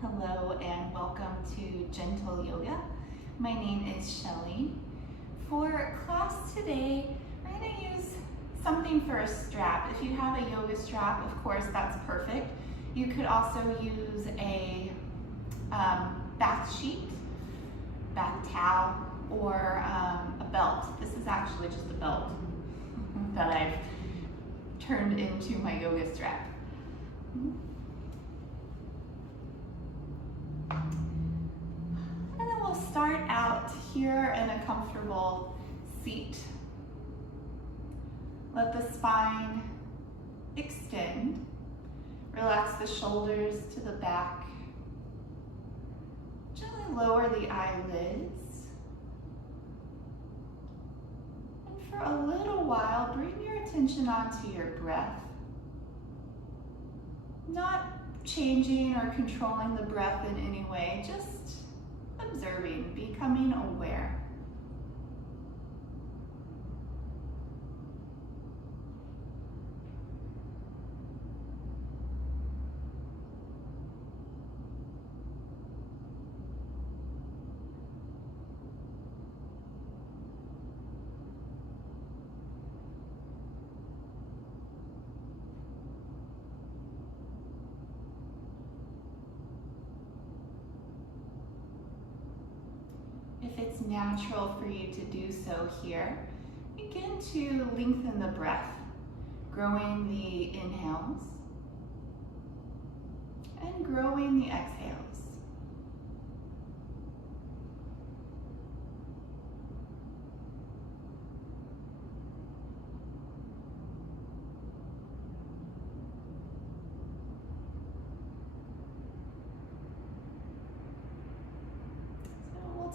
Hello and welcome to Gentle Yoga. My name is Shelley. For class today, we're going to use something for a strap. If you have a yoga strap, of course, that's perfect. You could also use a bath sheet, bath towel, or a belt. This is actually just a belt that I've turned into my yoga strap. And then we'll start out here in a comfortable seat. Let the spine extend. Relax the shoulders to the back. Gently lower the eyelids. And for a little while, bring your attention onto your breath. Not changing or controlling the breath in any way, just observing, becoming aware. If it's natural for you to do so here, begin to lengthen the breath, growing the inhales and growing the exhales.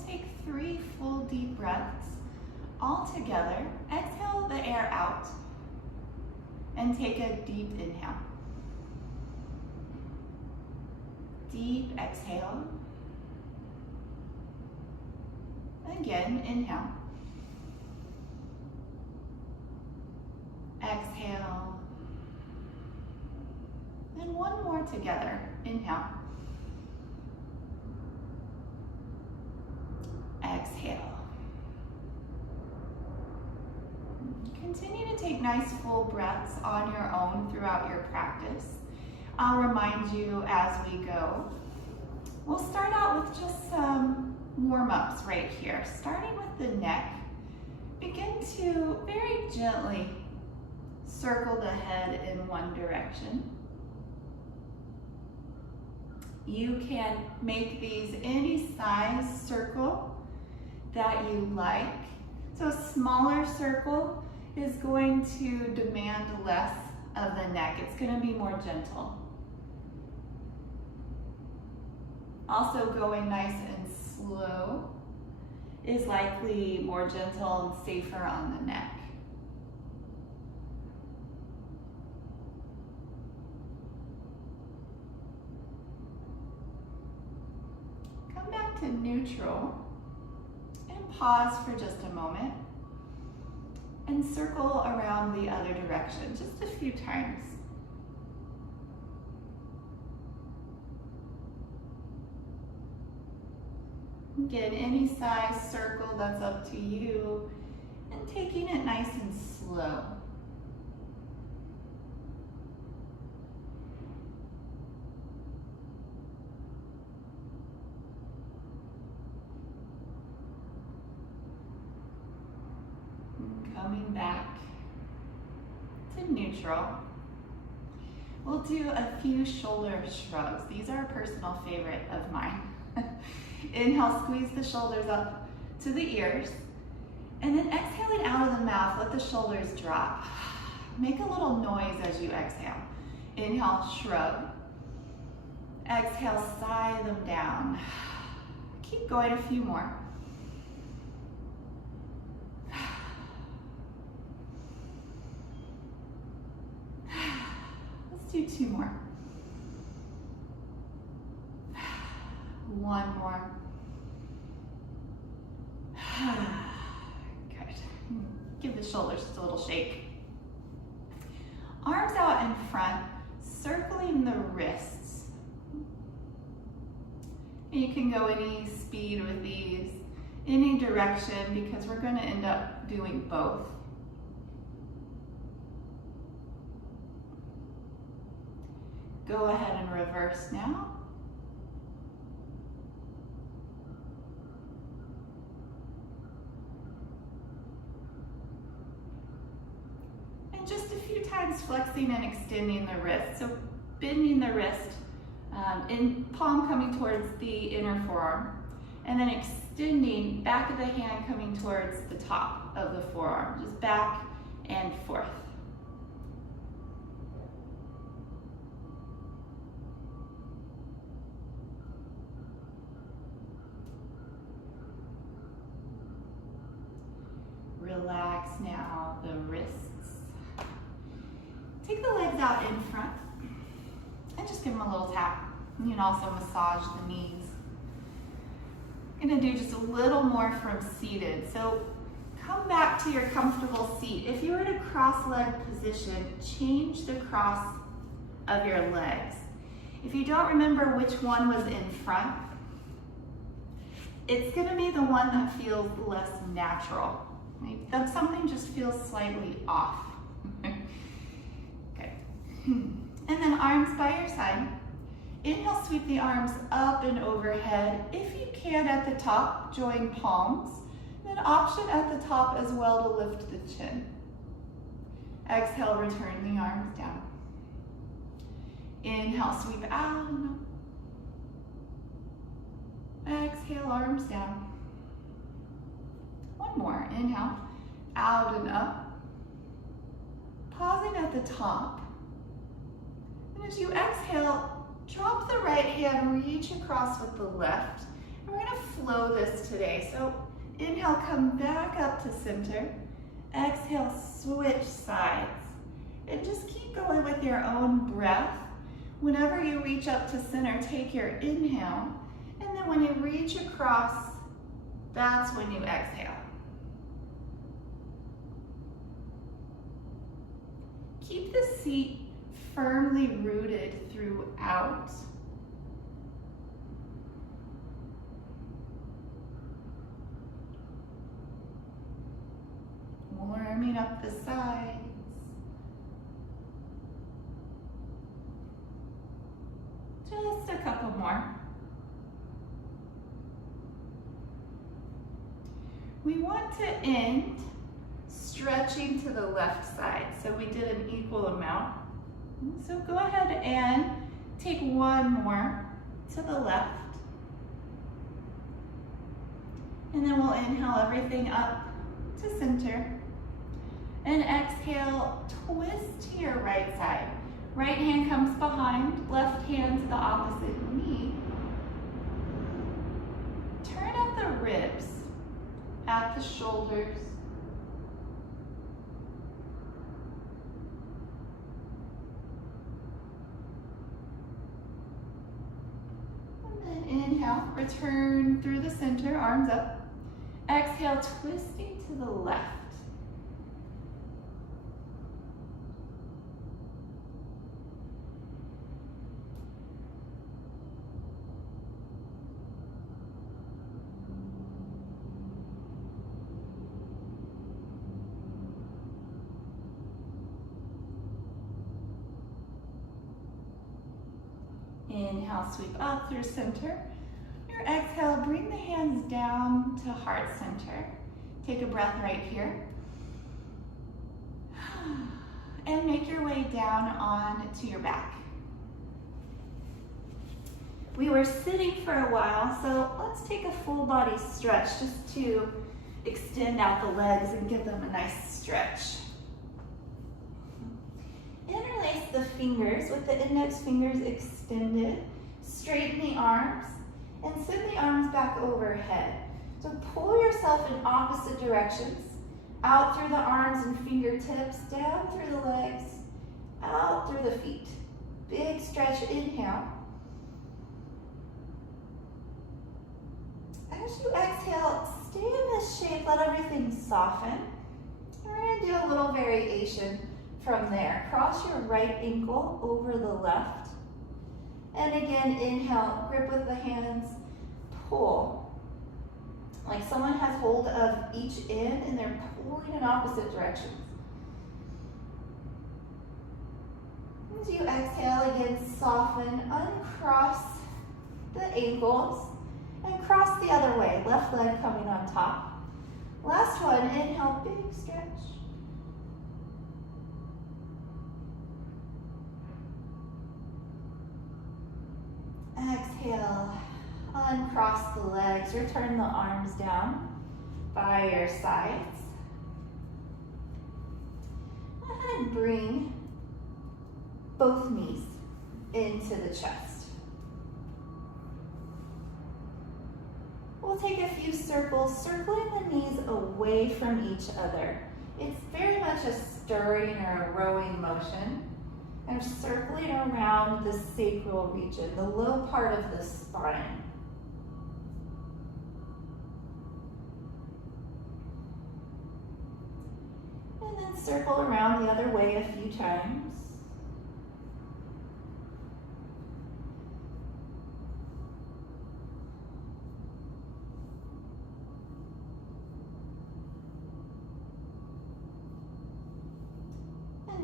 Take 3 full deep breaths all together. Exhale the air out and take a deep inhale. Deep exhale. Again, inhale. Exhale. And one more together. Inhale. Exhale. Continue to take nice full breaths on your own throughout your practice. I'll remind you as we go. We'll start out with just some warm-ups right here. Starting with the neck, begin to very gently circle the head in one direction. You can make these any size circle that you like. So a smaller circle is going to demand less of the neck. It's going to be more gentle. Also going nice and slow is likely more gentle and safer on the neck. Come back to neutral. Pause for just a moment and circle around the other direction just a few times. Again, any size circle, that's up to you, and taking it nice and slow. Coming back to neutral. We'll do a few shoulder shrugs. These are a personal favorite of mine. Inhale, squeeze the shoulders up to the ears. And then exhaling out of the mouth, let the shoulders drop. Make a little noise as you exhale. Inhale, shrug. Exhale, sigh them down. Keep going, a few more. Do 2 more. One more. Good. Give the shoulders just a little shake. Arms out in front, circling the wrists. You can go any speed with these, any direction, because we're going to end up doing both. Go ahead and reverse now. And just a few times flexing and extending the wrist. So bending the wrist, in palm coming towards the inner forearm, and then extending back of the hand coming towards the top of the forearm, just back and forth. Relax now the wrists. Take the legs out in front and just give them a little tap. You can also massage the knees. I'm gonna do just a little more from seated. So come back to your comfortable seat. If you were in a cross-leg position, change the cross of your legs. If you don't remember which one was in front, it's gonna be the one that feels less natural. Right? That something just feels slightly off. Okay. And then arms by your side. Inhale, sweep the arms up and overhead. If you can at the top, join palms. Then option at the top as well to lift the chin. Exhale, return the arms down. Inhale, sweep out and up. Exhale, arms down. One more. Inhale, out and up. Pausing at the top. And as you exhale, drop the right hand, reach across with the left. And we're gonna flow this today. So inhale, come back up to center. Exhale, switch sides. And just keep going with your own breath. Whenever you reach up to center, take your inhale. And then when you reach across, that's when you exhale. Keep the seat firmly rooted throughout. Warming up the sides. Just a couple more. We want to end stretching to the left side. So we did an equal amount. So go ahead and take one more to the left. And then we'll inhale everything up to center. And exhale, twist to your right side. Right hand comes behind, left hand to the opposite knee. Turn at the ribs, at the shoulders. Inhale, return through the center, arms up. Exhale, twisting to the left. Inhale, sweep up through center. Your exhale, bring the hands down to heart center. Take a breath right here. And make your way down on to your back. We were sitting for a while, so let's take a full body stretch just to extend out the legs and give them a nice stretch. Interlace the fingers with the index fingers extended. Straighten the arms and send the arms back overhead. So pull yourself in opposite directions. Out through the arms and fingertips, down through the legs, out through the feet. Big stretch, inhale. As you exhale, stay in this shape, let everything soften. We're gonna do a little variation from there. Cross your right ankle over the left. And again, inhale, grip with the hands, pull. Like someone has hold of each end and they're pulling in opposite directions. As you exhale, again, soften, uncross the ankles, and cross the other way. Left leg coming on top. Last one, inhale, big stretch. Exhale, uncross the legs, return the arms down by your sides. Go ahead and bring both knees into the chest. We'll take a few circles, circling the knees away from each other. It's very much a stirring or a rowing motion. And circling around the sacral region, the low part of the spine. And then circle around the other way a few times.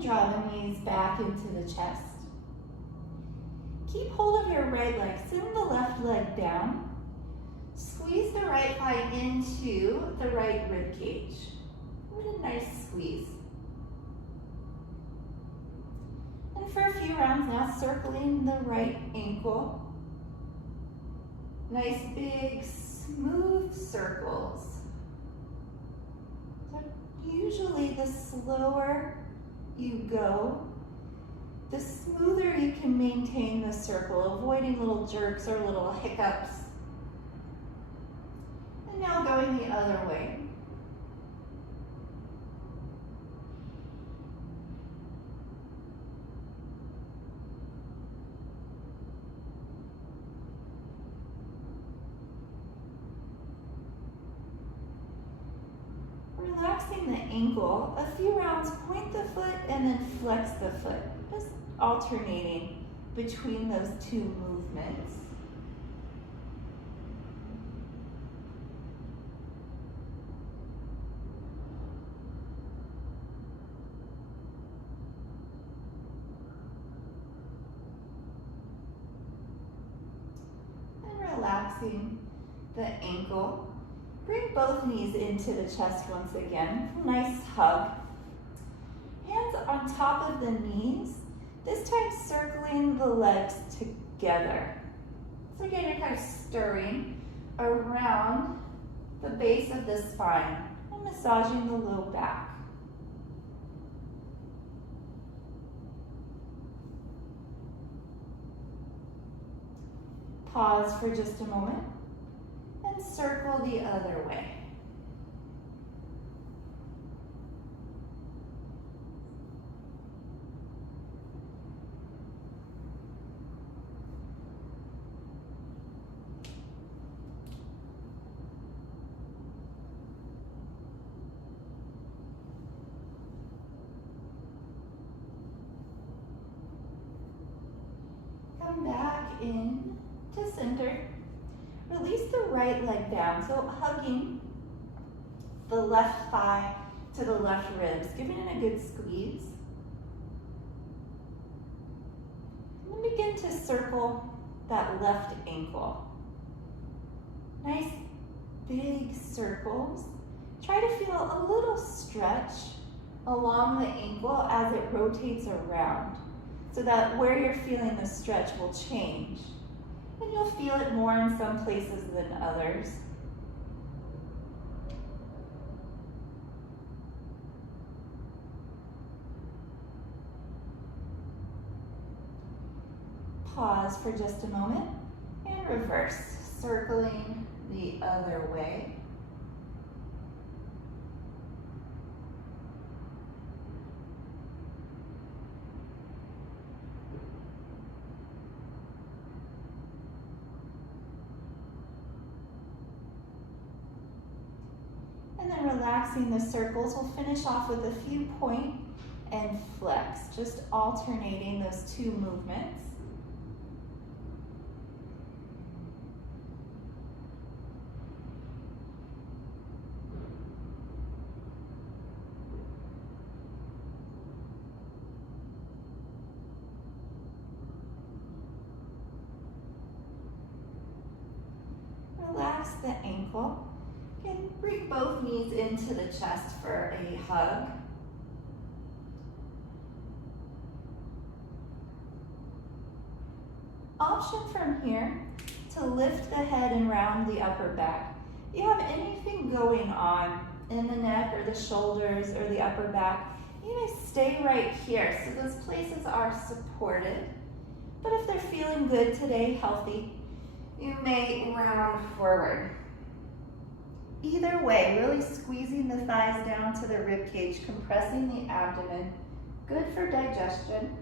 Draw the knees back into the chest. Keep hold of your right leg. Send the left leg down. Squeeze the right thigh into the right rib cage. Give it a nice squeeze. And for a few rounds now, circling the right ankle. Nice big smooth circles. So usually the slower you go, the smoother you can maintain the circle, avoiding little jerks or little hiccups. And now going the other way. Relaxing the ankle, a few rounds, point the foot and then flex the foot. Just alternating between those two movements. And relaxing the ankle. Bring both knees into the chest once again. Nice hug. Hands on top of the knees. This time circling the legs together. So again, you're kind of stirring around the base of the spine and massaging the low back. Pause for just a moment. And circle the other way. Come back in to center. Release the right leg down, so hugging the left thigh to the left ribs, giving it a good squeeze. And then begin to circle that left ankle. Nice big circles. Try to feel a little stretch along the ankle as it rotates around, so that where you're feeling the stretch will change. And you'll feel it more in some places than others. Pause for just a moment and reverse, circling the other way. And then relaxing the circles, we'll finish off with a few point and flex, just alternating those two movements. relax the ankle. You can bring both knees into the chest for a hug. Option from here to lift the head and round the upper back. If you have anything going on in the neck or the shoulders or the upper back, you may stay right here so those places are supported. But if they're feeling good today, healthy, you may round forward. Either way, really squeezing the thighs down to the rib cage, compressing the abdomen, good for digestion.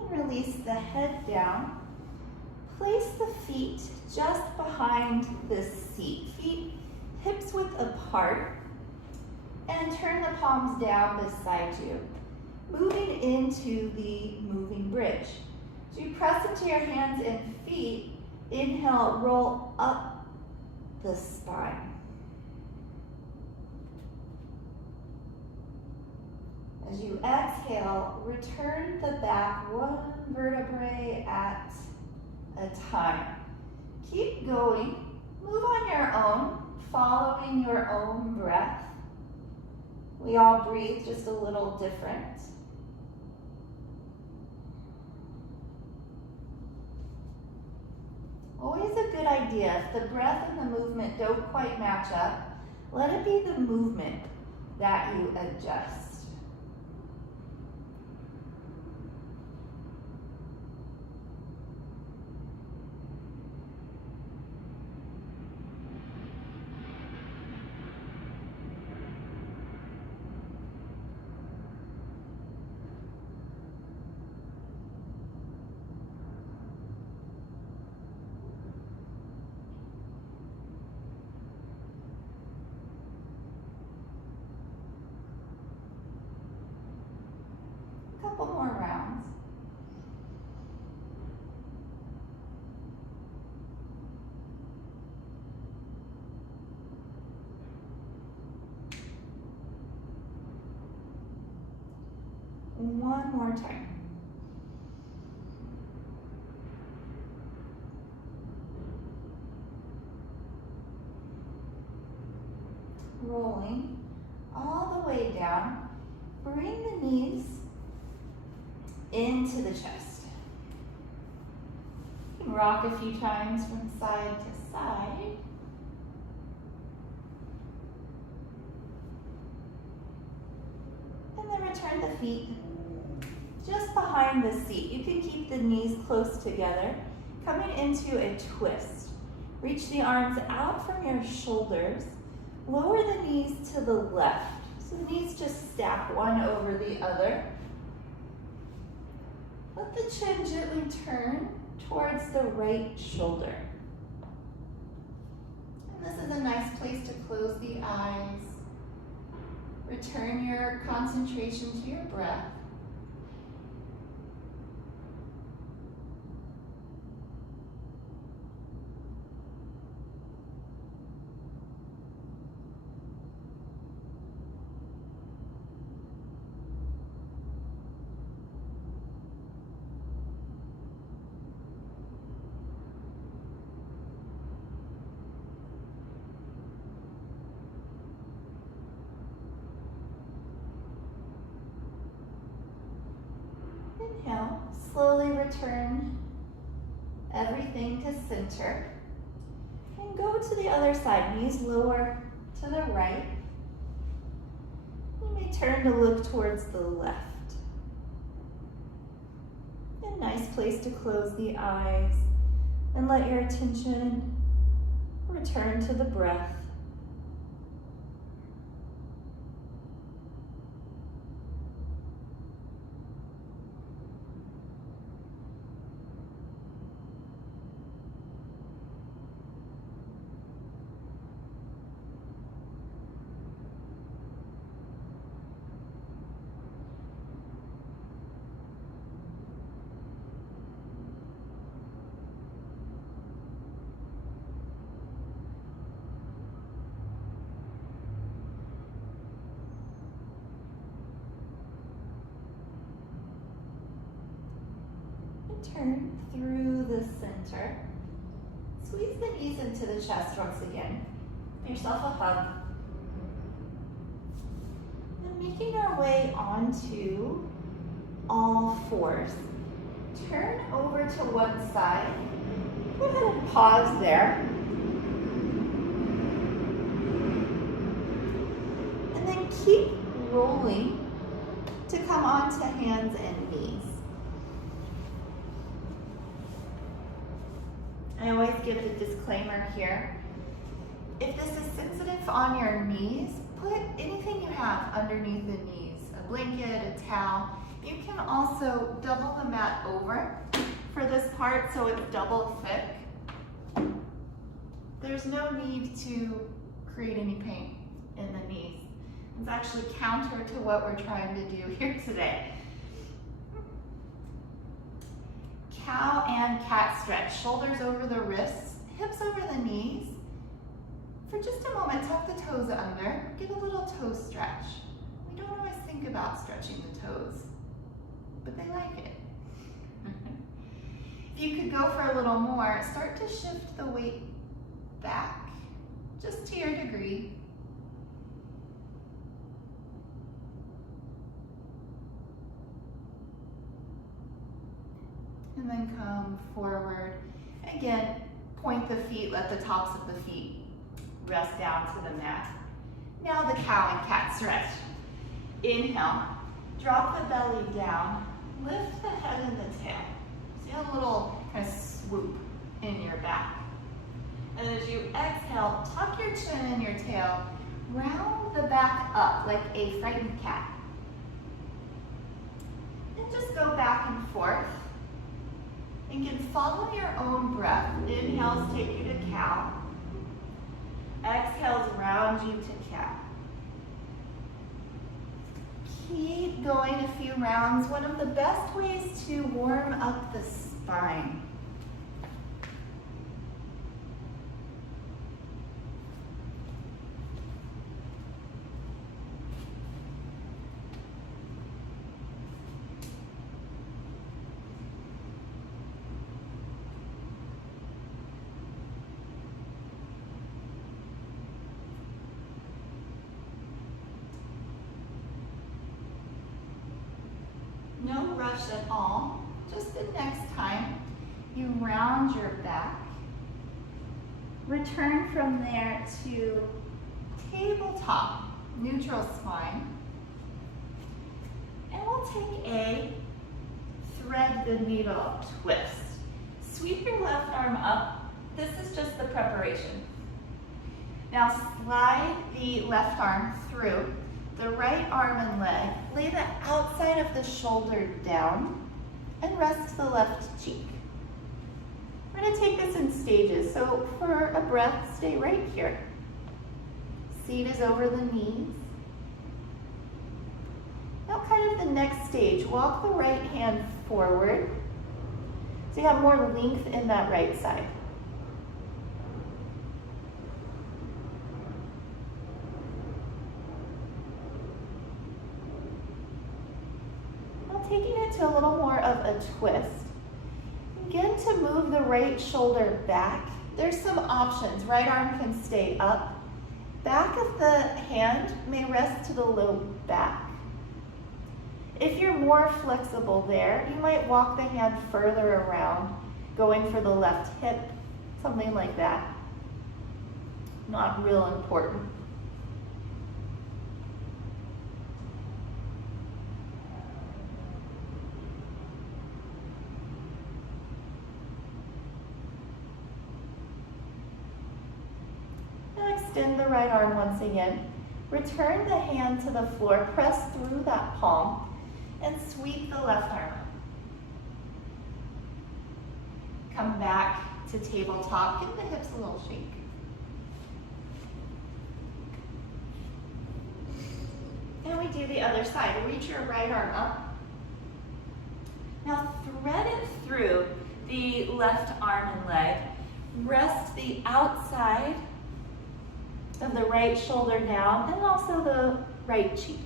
And release the head down. Place the feet just behind the seat. Feet hips width apart. And turn the palms down beside you. Moving into the moving bridge. As you press into your hands and feet, inhale, roll up the spine. As you exhale, return the back one vertebrae at a time. Keep going. Move on your own, following your own breath. We all breathe just a little different. Always a good idea, if the breath and the movement don't quite match up, let it be the movement that you adjust. Couple more rounds. One more time. Rolling all the way down. Bring the knees into the chest. You can rock a few times from side to side. And then return the feet just behind the seat. You can keep the knees close together. Coming into a twist. Reach the arms out from your shoulders. Lower the knees to the left. So the knees just stack one over the other. Let the chin gently turn towards the right shoulder. And this is a nice place to close the eyes. Return your concentration to your breath. Inhale, slowly return everything to center. And go to the other side, knees lower to the right. You may turn to look towards the left. A nice place to close the eyes and let your attention return to the breath. Turn through the center. Squeeze the knees into the chest once again. Give yourself a hug. And making our way onto all fours. Turn over to one side. Go ahead and pause there. And then keep rolling to come onto hands and knees. I always give the disclaimer here. If this is sensitive on your knees, put anything you have underneath the knees. A blanket, a towel. You can also double the mat over for this part so it's double thick. There's no need to create any pain in the knees. It's actually counter to what we're trying to do here today. Cow and cat stretch. Shoulders over the wrists, hips over the knees. For just a moment, tuck the toes under. Get a little toe stretch. We don't always think about stretching the toes, but they like it. If you could go for a little more, start to shift the weight back, just to your degree. And then come forward. Again, point the feet, let the tops of the feet rest down to the mat. Now the cow and cat stretch. Inhale, drop the belly down, lift the head and the tail. See a little kind of swoop in your back. And as you exhale, tuck your chin and your tail, round the back up like a frightened cat. And just go back and forth. You can follow your own breath. Inhales take you to cow. Exhales round you to cat. Keep going a few rounds. One of the best ways to warm up the spine. No rush at all. Just the next time you round your back. Return from there to tabletop, neutral spine. And we'll take a thread the needle twist. Sweep your left arm up. This is just the preparation. Now slide the left arm through the right arm and leg, lay the outside of the shoulder down, and rest the left cheek. We're going to take this in stages, so for a breath, stay right here. Seat is over the knees. Now kind of the next stage, walk the right hand forward, so you have more length in that right side. Taking it to a little more of a twist. Begin to move the right shoulder back. There's some options. Right arm can stay up. Back of the hand may rest to the low back. If you're more flexible there, you might walk the hand further around, going for the left hip, something like that. Not real important. Extend the right arm once again. Return the hand to the floor, press through that palm, and sweep the left arm up. Come back to tabletop, give the hips a little shake. And we do the other side. Reach your right arm up. Now thread it through the left arm and leg. Rest the outside of the right shoulder down and also the right cheek.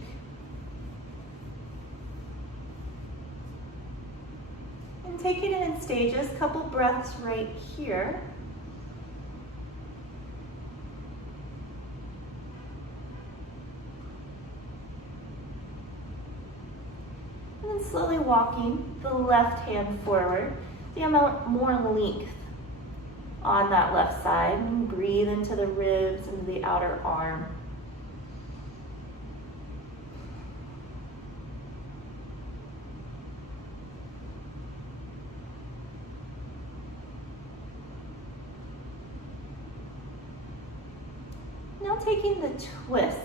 And And taking it in stages, couple breaths right here. And then slowly walking the left hand forward. So you have more length on that left side. And breathe into the ribs, into the outer arm. Now taking the twist.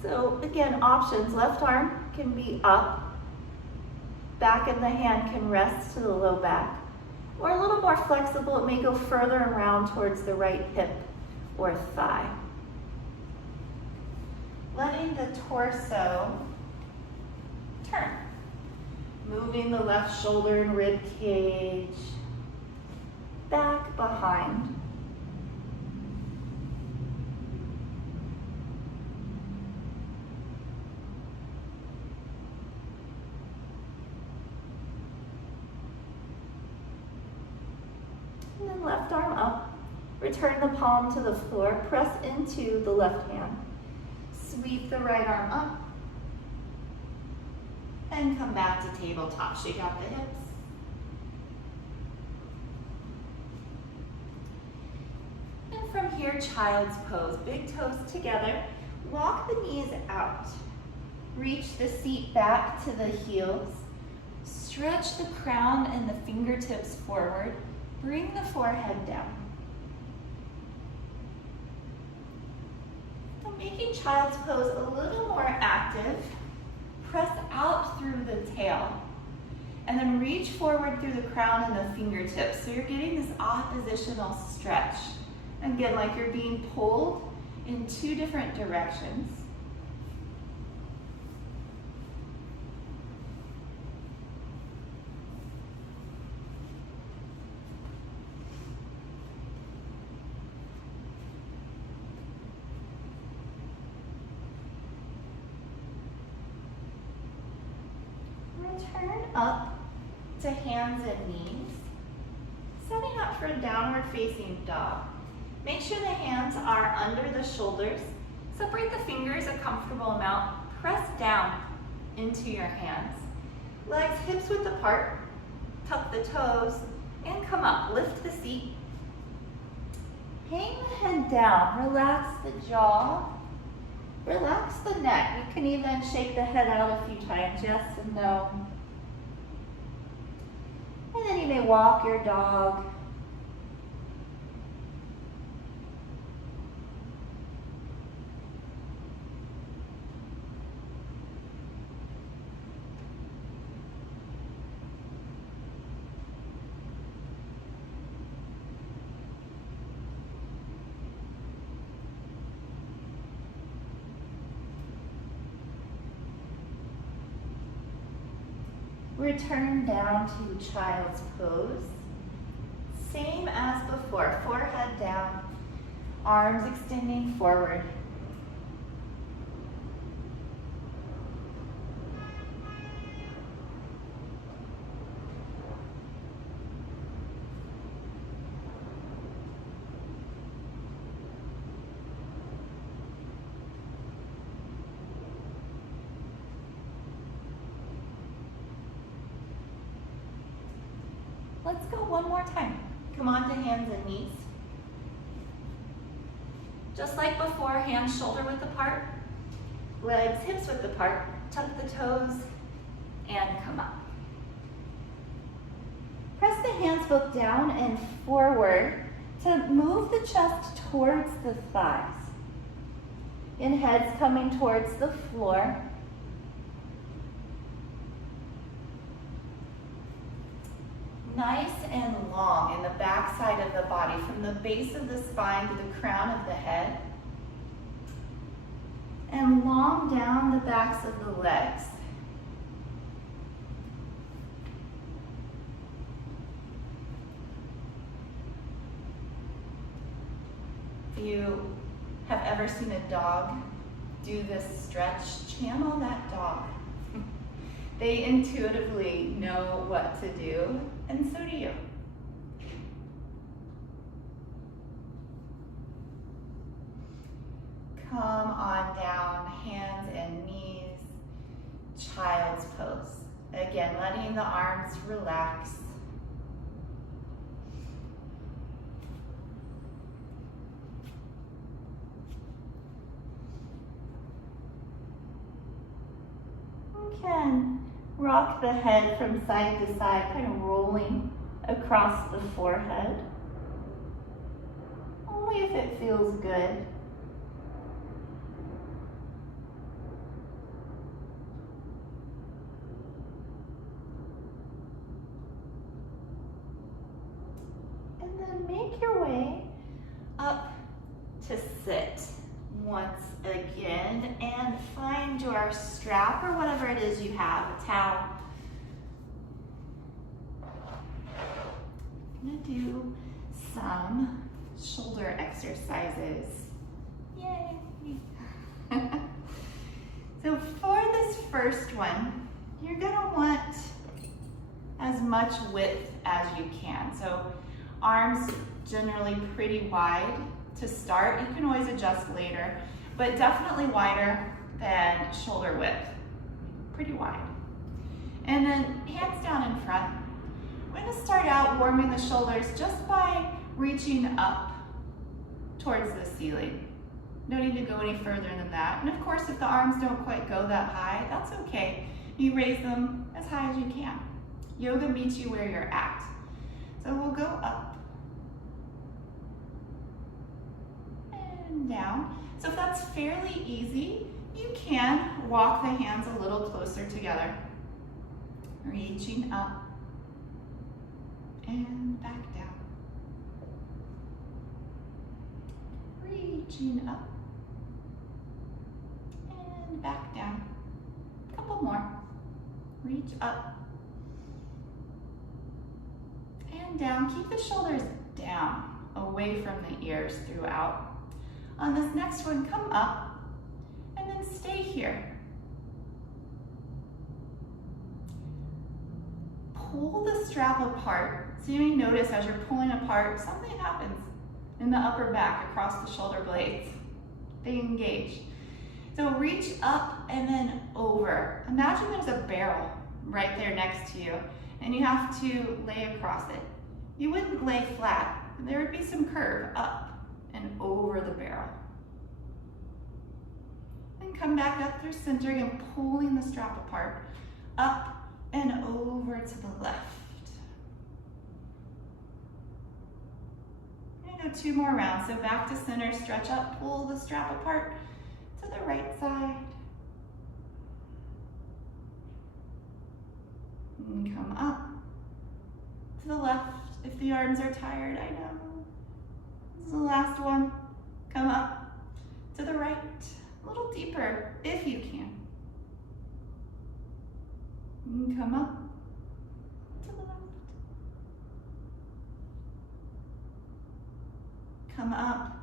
So again, options. Left arm can be up. Back of the hand can rest to the low back. Or a little more flexible, it may go further around towards the right hip or thigh. Letting the torso turn. Moving the left shoulder and rib cage back behind. And then left arm up. Return the palm to the floor. Press into the left hand. Sweep the right arm up. And come back to tabletop. Shake out the hips. And from here, child's pose. Big toes together. Walk the knees out. Reach the seat back to the heels. Stretch the crown and the fingertips forward. Bring the forehead down. Now making child's pose a little more active, press out through the tail and then reach forward through the crown and the fingertips. So you're getting this oppositional stretch. Again, like you're being pulled in two different directions. Turn up to hands and knees, setting up for downward facing dog. Make sure the hands are under the shoulders. Separate the fingers a comfortable amount. Press down into your hands. Legs hips width apart. Tuck the toes and come up. Lift the seat. Hang the head down. Relax the jaw. Relax the neck. You can even shake the head out a few times, yes and no. And then you may walk your dog. Return down to child's pose. Same as before, forehead down, arms extending forward. Let's go one more time. Come on to hands and knees. Just like before, hands shoulder width apart, legs hips width apart, tuck the toes, and come up. Press the hands both down and forward to move the chest towards the thighs. And heads coming towards the floor. Nice and long in the back side of the body, from the base of the spine to the crown of the head. And long down the backs of the legs. If you have ever seen a dog do this stretch, channel that dog. They intuitively know what to do, and so do you. Come on down, hands and knees, child's pose. Again, letting the arms relax. You can rock the head from side to side, kind of rolling across the forehead. Only if it feels good. And then make your way up to sit once again and find your strap or whatever it is you have, a towel. I'm gonna do some shoulder exercises. Yay! So for this first one, you're gonna want as much width as you can. So arms generally pretty wide to start. You can always adjust later, but definitely wider than shoulder width. Pretty wide. And then hands down in front. We're gonna start out warming the shoulders just by reaching up towards the ceiling. No need to go any further than that. And of course, if the arms don't quite go that high, that's okay. You raise them as high as you can. Yoga meets you where you're at. So we'll go up and down. So if that's fairly easy, you can walk the hands a little closer together. Reaching up and back down. Reaching up and back down. A couple more. Reach up and down. Keep the shoulders down, away from the ears throughout. On this next one, come up and then stay here. Pull the strap apart. So you may notice as you're pulling apart, something happens in the upper back across the shoulder blades. They engage. So reach up and then over. Imagine there's a barrel right there next to you and you have to lay across it. You wouldn't lay flat. There would be some curve up and over the barrel. And come back up through center again, pulling the strap apart, up and over to the left. I'm gonna go 2 more rounds. So back to center, stretch up, pull the strap apart to the right side. And come up to the left if the arms are tired, I know. This is the last one. Come up to the right, a little deeper if you can. And come up to the left. Come up,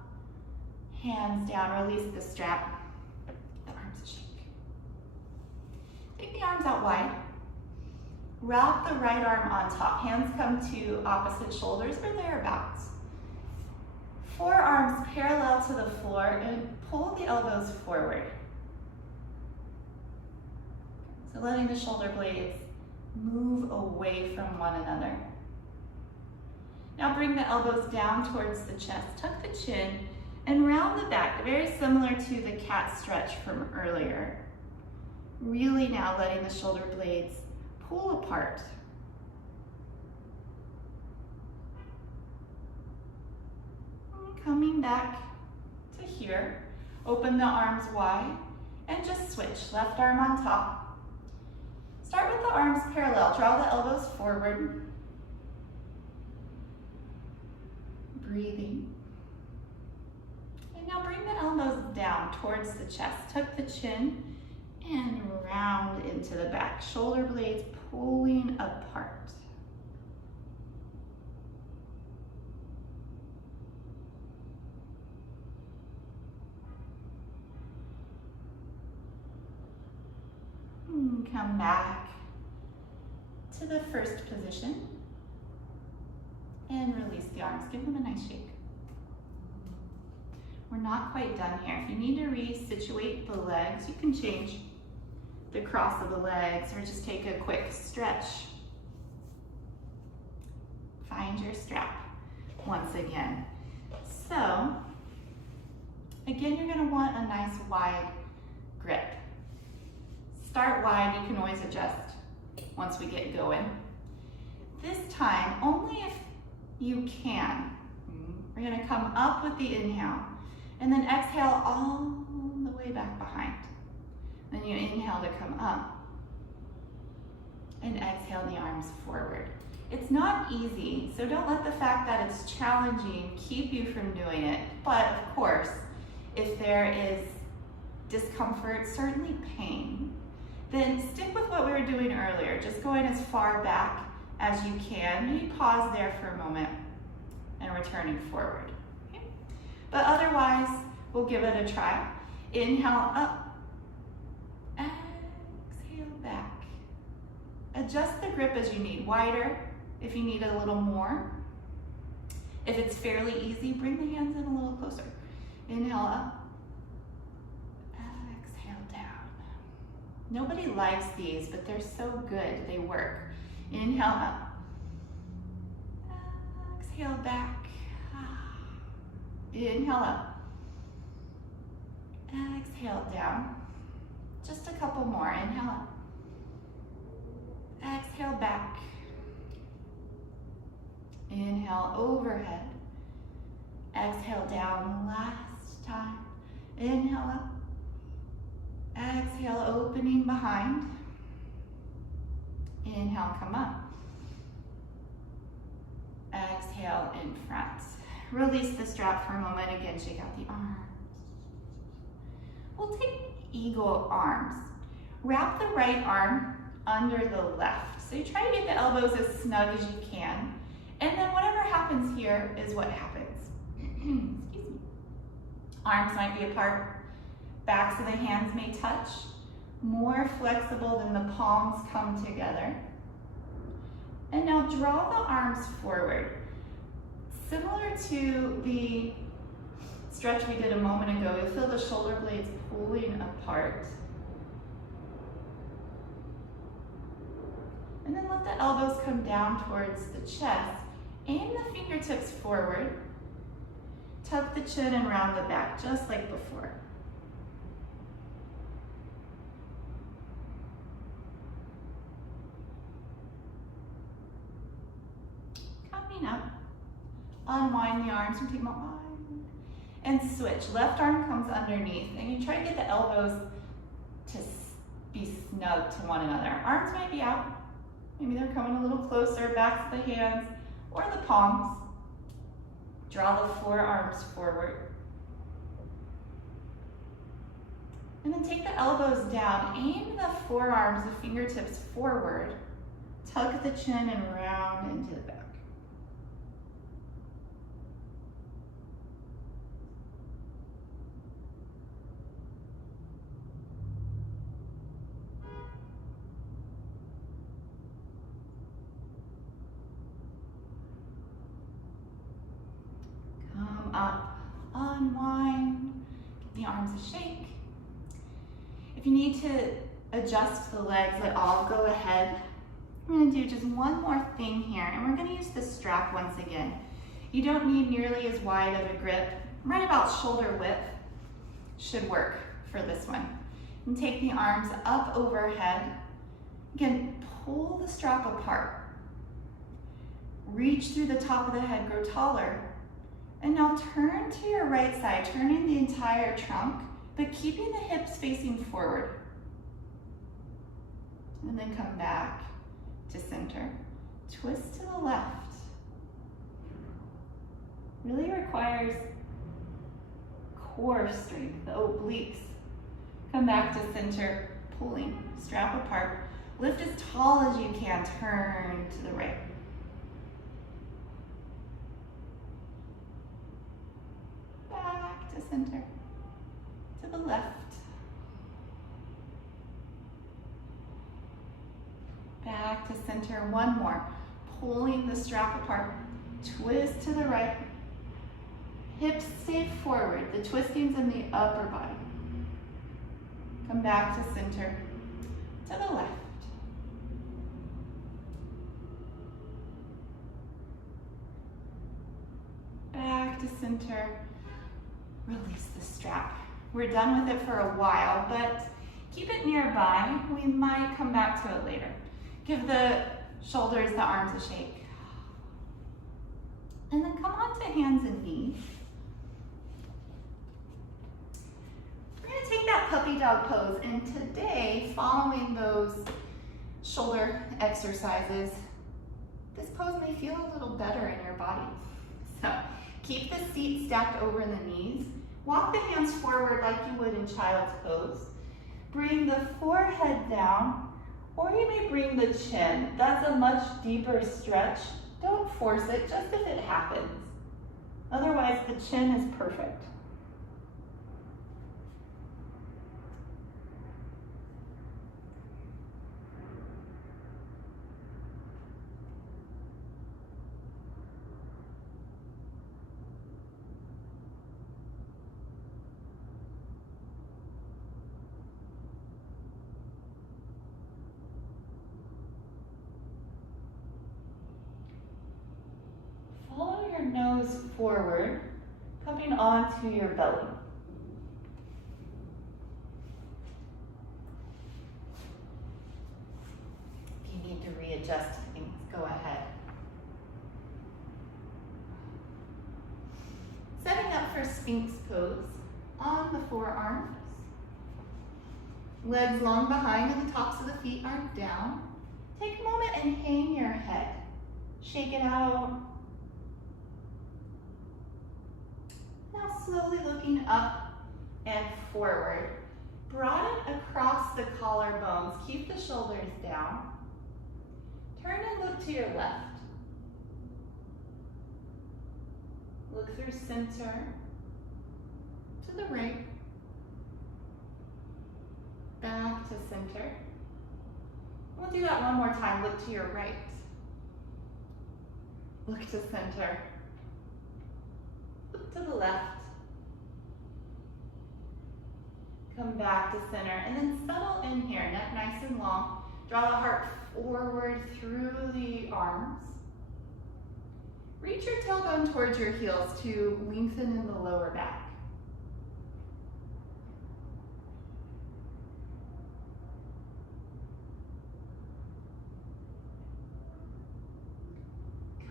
hands down, release the strap. The arms shake. Take the arms out wide. Wrap the right arm on top. Hands come to opposite shoulders or thereabouts. Forearms parallel to the floor and pull the elbows forward. So letting the shoulder blades move away from one another. Now bring the elbows down towards the chest, tuck the chin, and round the back, very similar to the cat stretch from earlier. Really now letting the shoulder blades pull apart. And coming back to here, open the arms wide and just switch. Left arm on top. Start with the arms parallel. Draw the elbows forward. Breathing. And now bring the elbows down towards the chest. Tuck the chin and round into the back. Shoulder blades pulling apart. And come back to the first position. And release the arms, give them a nice shake. We're not quite done here. If you need to resituate the legs, you can change the cross of the legs or just take a quick stretch. Find your strap once again. So, again, you're gonna want a nice wide grip. Start wide, you can always adjust once we get going. This time, only if you can. We're gonna come up with the inhale and then exhale all the way back behind. Then you inhale to come up and exhale the arms forward. It's not easy, so don't let the fact that it's challenging keep you from doing it. But of course, if there is discomfort, certainly pain, then stick with what we were doing earlier, just going as far back as you can. Maybe pause there for a moment and returning forward. Okay? But otherwise, we'll give it a try. Inhale up, exhale back. Adjust the grip as you need, wider if you need a little more. If it's fairly easy, bring the hands in a little closer. Inhale up, exhale down. Nobody likes these, but they're so good, they work. Inhale up, exhale back. Inhale up, exhale down. Just a couple more. Inhale up, exhale back. Inhale overhead, exhale down. Last time. Inhale up, exhale opening behind. Inhale, come up. Exhale in front. Release the strap for a moment. Again, shake out the arms. We'll take eagle arms. Wrap the right arm under the left. So you try to get the elbows as snug as you can. And then whatever happens here is what happens. Excuse me. Arms might be apart. Backs of the hands may touch. More flexible than the palms come together. And now draw the arms forward. Similar to the stretch we did a moment ago, you'll feel the shoulder blades pulling apart. And then let the elbows come down towards the chest. Aim the fingertips forward. Tuck the chin and round the back, just like before. Coming up, unwind the arms and take them up wide. And switch. Left arm comes underneath, and you try to get the elbows to be snug to one another. Arms might be out. Maybe they're coming a little closer, backs of the hands, or the palms. Draw the forearms forward. And then take the elbows down. Aim the forearms, the fingertips forward. Tuck the chin and round into the back. Up, unwind, give the arms a shake. If you need to adjust the legs at all, go ahead. We're gonna do just one more thing here, and we're gonna use the strap once again. You don't need nearly as wide of a grip. Right about shoulder width should work for this one. And take the arms up overhead. Again, pull the strap apart. Reach through the top of the head, grow taller. And now turn to your right side, turning the entire trunk, but keeping the hips facing forward. And then come back to center. Twist to the left. Really requires core strength, the obliques. Come back to center, pulling, strap apart. Lift as tall as you can, turn to the right. Back to center, to the left, Back to center, one more. Pulling the strap apart, twist to the right. Hips stay forward, the twisting's in the upper body. Come back to center, to the left. Back to center, release the strap. We're done with it for a while, but keep it nearby. We might come back to it later. Give the shoulders, the arms a shake. And then come on to hands and knees. We're gonna take that puppy dog pose, and today, following those shoulder exercises, this pose may feel a little better in your body. So keep the feet stacked over the knees. Walk the hands forward like you would in child's pose. Bring the forehead down, or you may bring the chin. That's a much deeper stretch. Don't force it, just if it happens. Otherwise, the chin is perfect. Follow your nose forward, coming onto your belly. If you need to readjust things, go ahead. Setting up for Sphinx Pose on the forearms. Legs long behind and the tops of the feet are down. Take a moment and hang your head. Shake it out. Now slowly looking up and forward. Broaden across the collarbones. Keep the shoulders down. Turn and look to your left. Look through center to the right. Back to center. We'll do that one more time. Look to your right. Look to center. Look to the left. Come back to center and then settle in here, neck nice and long. Draw the heart forward through the arms. Reach your tailbone towards your heels to lengthen in the lower back.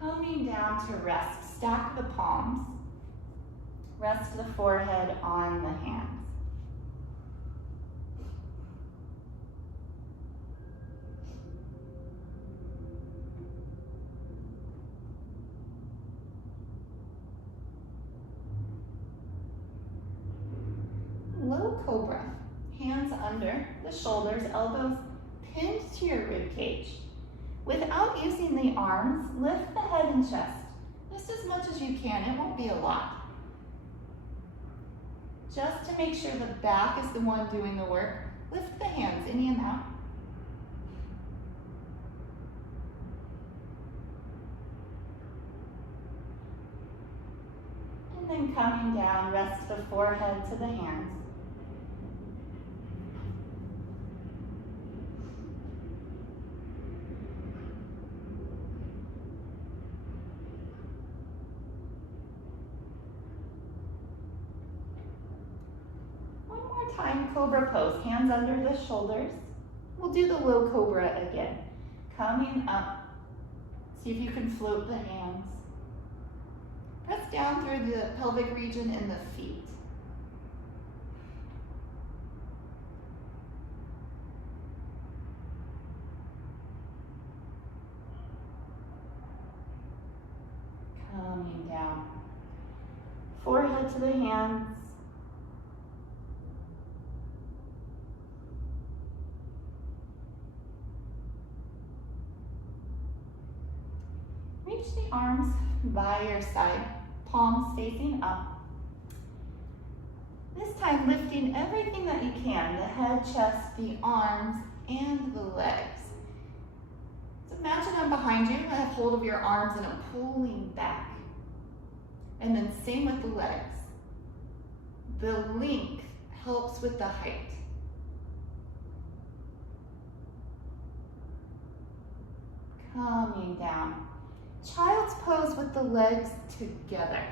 Coming down to rest, stack the palms. Rest the forehead on the hands. Low Cobra, hands under the shoulders, elbows pinned to your rib cage. Without using the arms, lift the head and chest, just as much as you can. It won't be a lot. Just to make sure the back is the one doing the work, lift the hands any amount. And then coming down, rest the forehead to the hands. Time Cobra pose, hands under the shoulders. We'll do the low Cobra again. Coming up, see if you can float the hands. Press down through the pelvic region and the feet. Coming down. Forehead to the hands. Reach the arms by your side, palms facing up. This time lifting everything that you can, the head, chest, the arms, and the legs. Imagine I'm behind you, I have hold of your arms and I'm pulling back. And then same with the legs. The length helps with the height. Coming down. Child's pose with the legs together.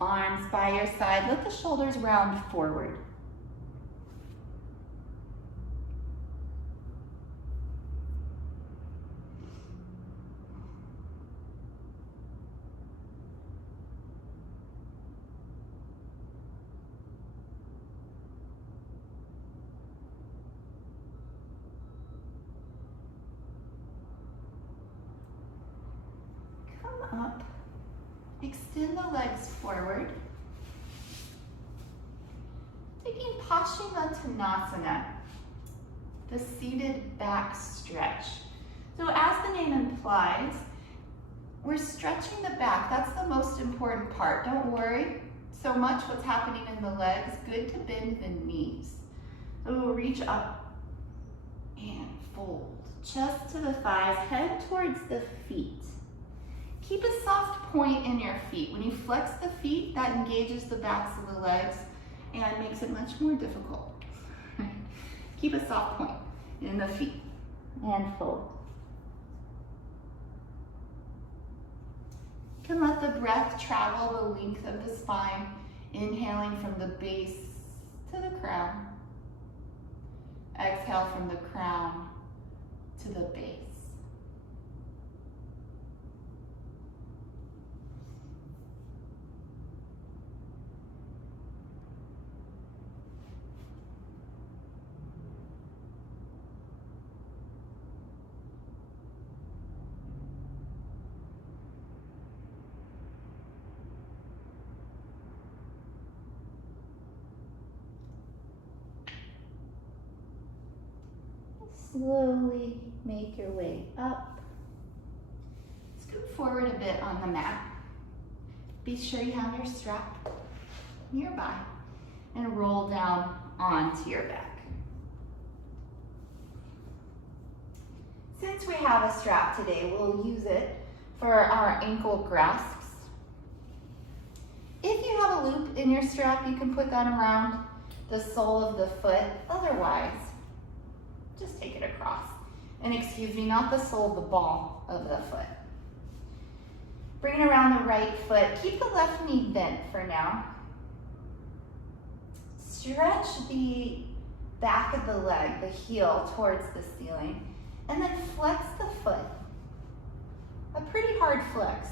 Arms by your side, let the shoulders round forward. Come up, extend the legs forward. Taking Paschimottanasana, the seated back stretch. So as the name implies, we're stretching the back. That's the most important part. Don't worry so much what's happening in the legs. Good to bend the knees. So we'll reach up and fold. Chest to the thighs, head towards the feet. Keep a soft point in your feet. When you flex the feet, that engages the backs of the legs and makes it much more difficult. Keep a soft point in the feet and fold. You can let the breath travel the length of the spine, inhaling from the base to the crown. Exhale from the crown to the base. Slowly make your way up. Scoot forward a bit on the mat. Be sure you have your strap nearby and roll down onto your back. Since we have a strap today, we'll use it for our ankle grasps. If you have a loop in your strap, you can put that around the sole of the foot. Otherwise, just take it across. And excuse me, not the sole, the ball of the foot. Bring it around the right foot. Keep the left knee bent for now. Stretch the back of the leg, the heel, towards the ceiling. And then flex the foot. A pretty hard flex.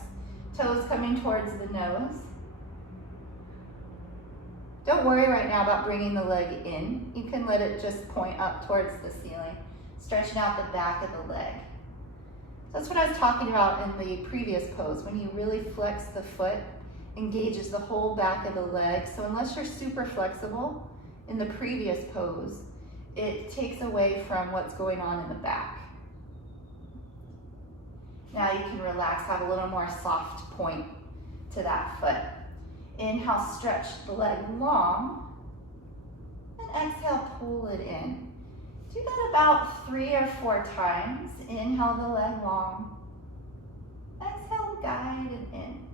Toes coming towards the nose. Don't worry right now about bringing the leg in. You can let it just point up towards the ceiling, stretching out the back of the leg. That's what I was talking about in the previous pose. When you really flex the foot, engages the whole back of the leg. So unless you're super flexible in the previous pose, it takes away from what's going on in the back. Now you can relax, have a little more soft point to that foot. Inhale, stretch the leg long, and exhale, pull it in. Do that about 3 or 4 times. Inhale the leg long, exhale, guide it in.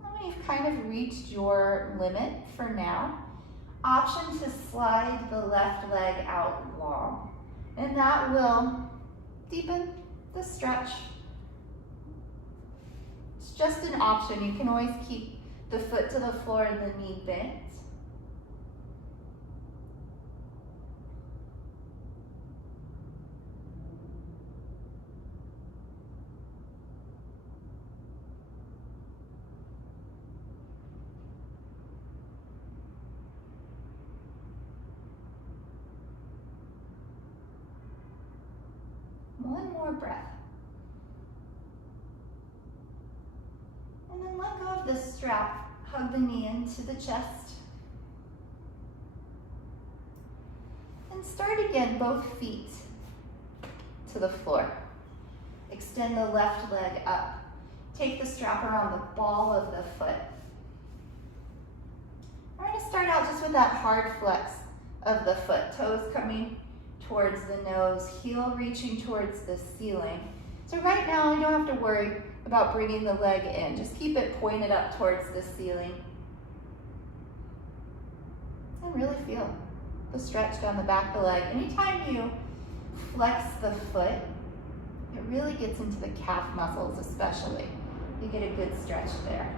Now you've kind of reached your limit for now. Option to slide the left leg out long, and that will deepen the stretch. It's just an option. You can always keep the foot to the floor and the knee bent. One more breath. And then let go of the strap. Hug the knee into the chest. And start again, both feet to the floor. Extend the left leg up. Take the strap around the ball of the foot. We're going to start out just with that hard flex of the foot. Toes coming towards the nose, heel reaching towards the ceiling. So right now, you don't have to worry about bringing the leg in. Just keep it pointed up towards the ceiling. And really feel the stretch down the back of the leg. Anytime you flex the foot, it really gets into the calf muscles especially. You get a good stretch there.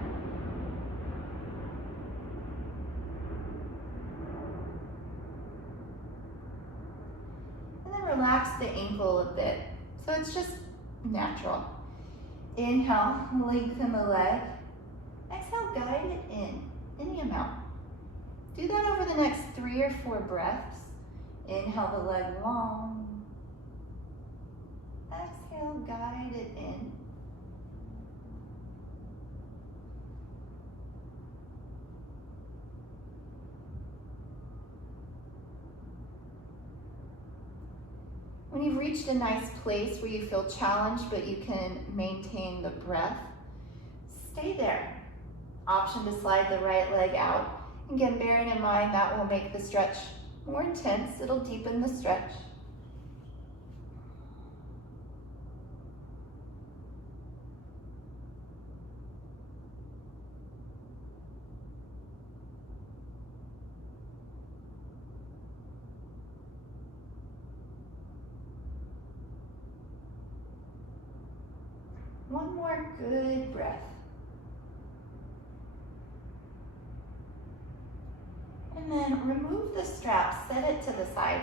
And then relax the ankle a bit. So it's just natural. Inhale, lengthen the leg. Exhale, guide it in, any amount. Do that over the next 3 or 4 breaths. Inhale the leg long. Exhale, guide it in. When you've reached a nice place where you feel challenged but you can maintain the breath, stay there. Option to slide the right leg out. Again, bearing in mind that will make the stretch more intense. It'll deepen the stretch. One more good breath. And then remove the strap, set it to the side.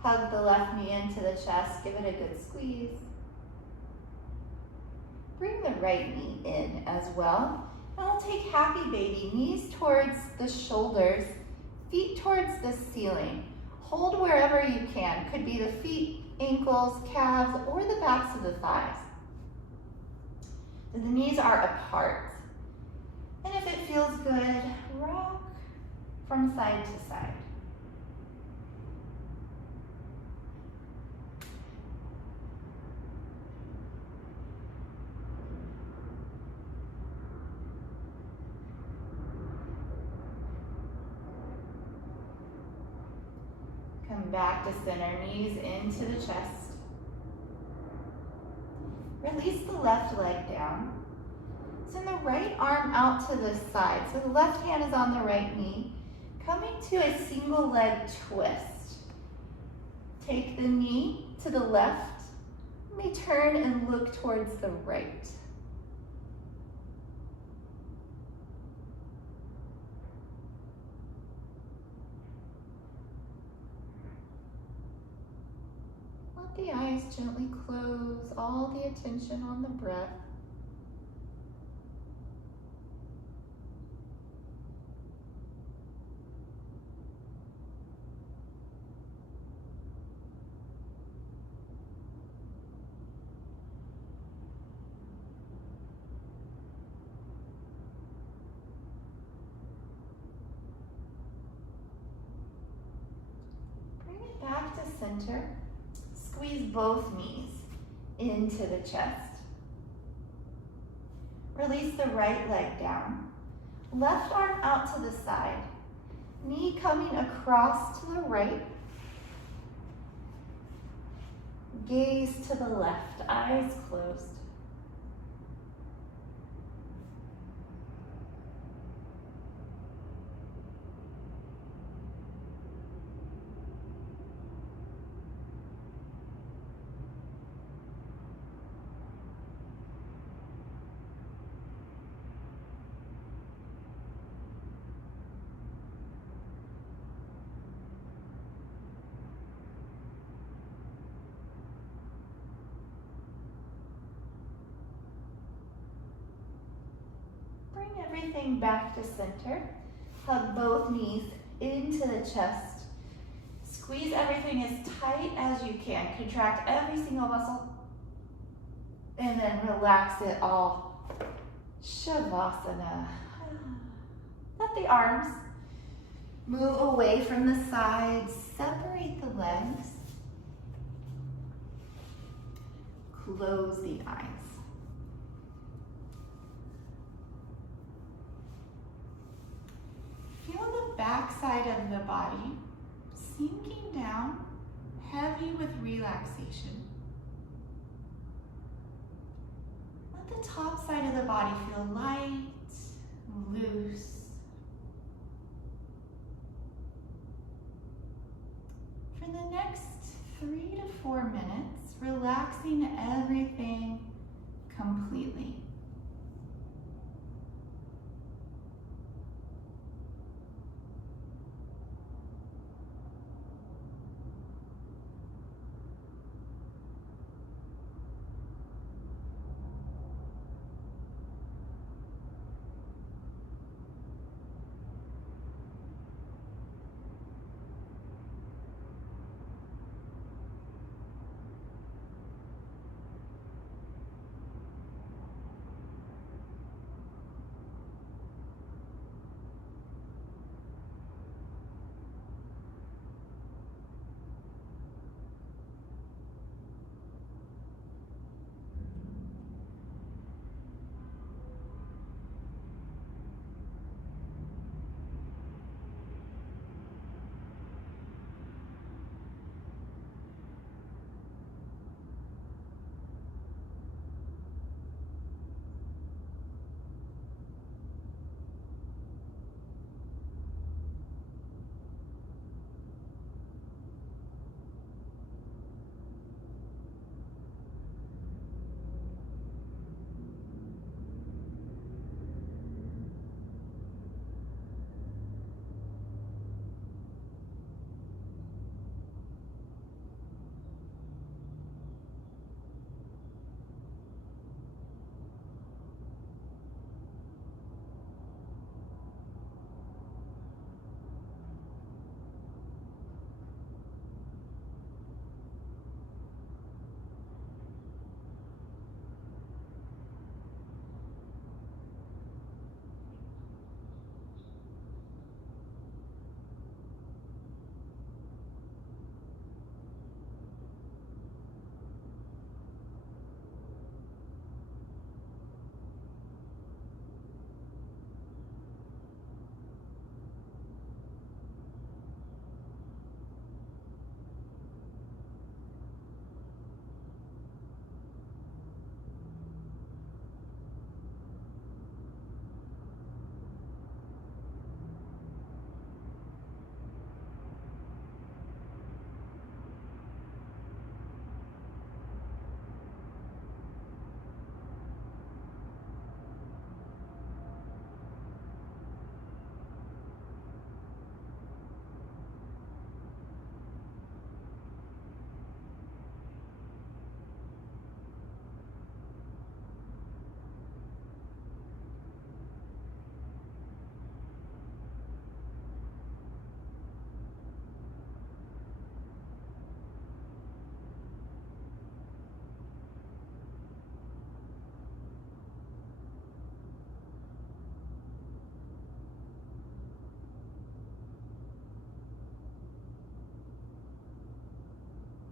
Hug the left knee into the chest, give it a good squeeze. Bring the right knee in as well. And we'll take happy baby, knees towards the shoulders, feet towards the ceiling. Hold wherever you can. Could be the feet, ankles, calves, or the backs of the thighs. The knees are apart. And if it feels good, rock from side to side. Come back to center, knees into the chest. Release the left leg down. Send the right arm out to the side. So the left hand is on the right knee. Coming to a single leg twist. Take the knee to the left. You may turn and look towards the right. Let the eyes gently close, all the attention on the breath. Bring it back to center. Squeeze both knees into the chest. Release the right leg down. Left arm out to the side. Knee coming across to the right. Gaze to the left, eyes closed. Bring everything back to center. Hug both knees into the chest. Squeeze everything as tight as you can. Contract every single muscle. And then relax it all. Shavasana. Let the arms move away from the sides. Separate the legs. Close the eyes. Feel the back side of the body, sinking down, heavy with relaxation. Let the top side of the body feel light, loose. For the next 3 to 4 minutes, relaxing everything completely.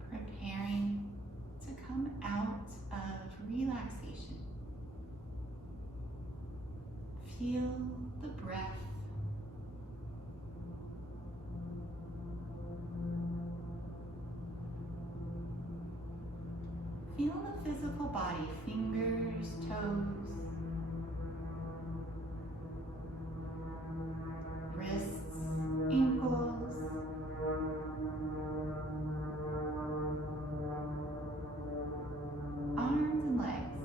Preparing to come out of relaxation. Feel the breath. Feel the physical body, fingers, toes, wrists, ankles, arms and legs.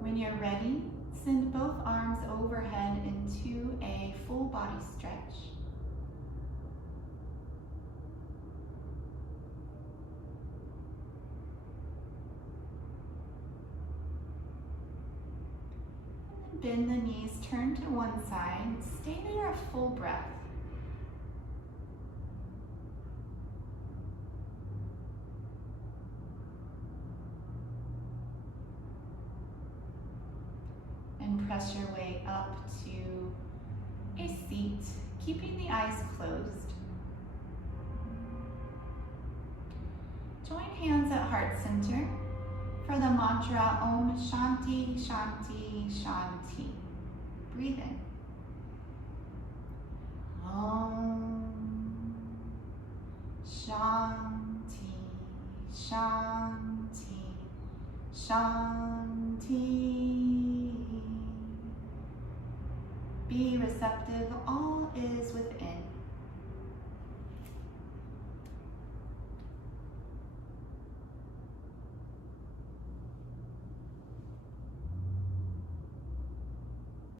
When you're ready, send both arms overhead into a full body stretch. Bend the knees, turn to one side, stay there a full breath. And press your way up to a seat, keeping the eyes closed. Join hands at heart center for the mantra Om Shanti Shanti Shanti. Breathe in. Om Shanti, Shanti, Shanti. Be receptive, all is within.